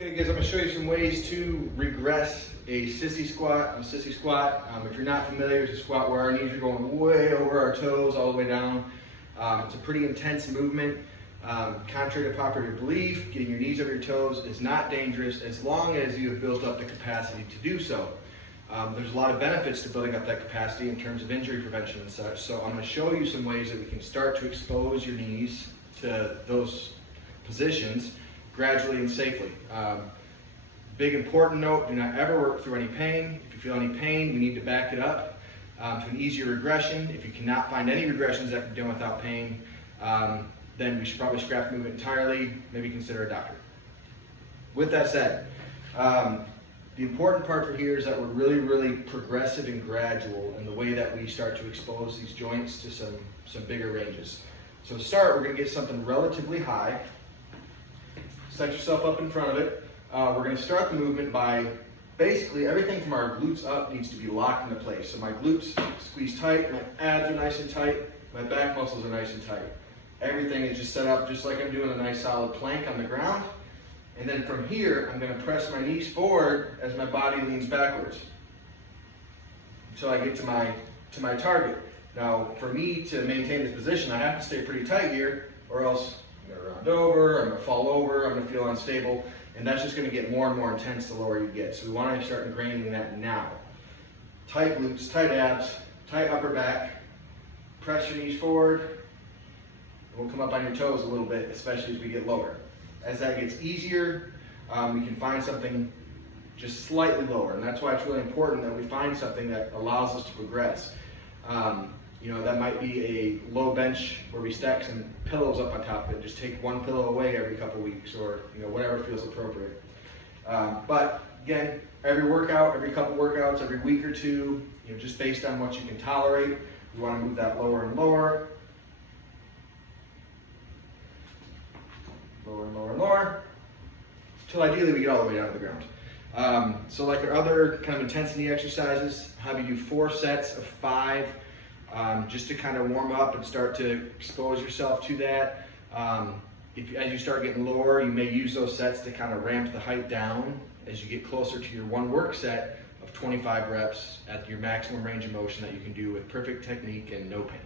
Okay guys, I'm going to show you some ways to regress a sissy squat. If you're not familiar, it's a squat where our knees are going way over our toes all the way down. It's a pretty intense movement. Contrary to popular belief, getting your knees over your toes is not dangerous as long as you have built up the capacity to do so. There's a lot of benefits to building up that capacity in terms of injury prevention and such. So I'm going to show you some ways that we can start to expose your knees to those positions gradually and safely. Big important note, do not ever work through any pain. If you feel any pain, you need to back it up to an easier regression. If you cannot find any regressions that can be done without pain, then we should probably scrap the movement entirely, maybe consider a doctor. With that said, the important part for here is that we're really progressive and gradual in the way that we start to expose these joints to some bigger ranges. So to start, we're going to get something relatively high. Set yourself up in front of it. We're going to start the movement by basically everything from our glutes up needs to be locked into place. So my glutes squeeze tight, my abs are nice and tight, my back muscles are nice and tight. Everything is just set up just like I'm doing a nice solid plank on the ground. And then from here, I'm going to press my knees forward as my body leans backwards until I get to my target. Now, for me to maintain this position, I have to stay pretty tight here, or else I'm going to round over, I'm going to fall over, I'm going to feel unstable, and that's just going to get more and more intense the lower you get. So we want to start ingraining that now. Tight glutes, tight abs, tight upper back, press your knees forward, and we'll come up on your toes a little bit, especially as we get lower. As that gets easier, we can find something just slightly lower, and that's why it's really important that we find something that allows us to progress. That might be a low bench where we stack some pillows up on top of it. Just take one pillow away every couple weeks, or whatever feels appropriate. But again, every workout, every couple workouts, every week or two, just based on what you can tolerate, we want to move that lower and lower. Lower and lower and lower, until ideally we get all the way down to the ground. So like our other kind of intensity exercises, have you do 4 sets of 5, just to kind of warm up and start to expose yourself to that. As you start getting lower, you may use those sets to kind of ramp the height down as you get closer to your one work set of 25 reps at your maximum range of motion that you can do with perfect technique and no pain.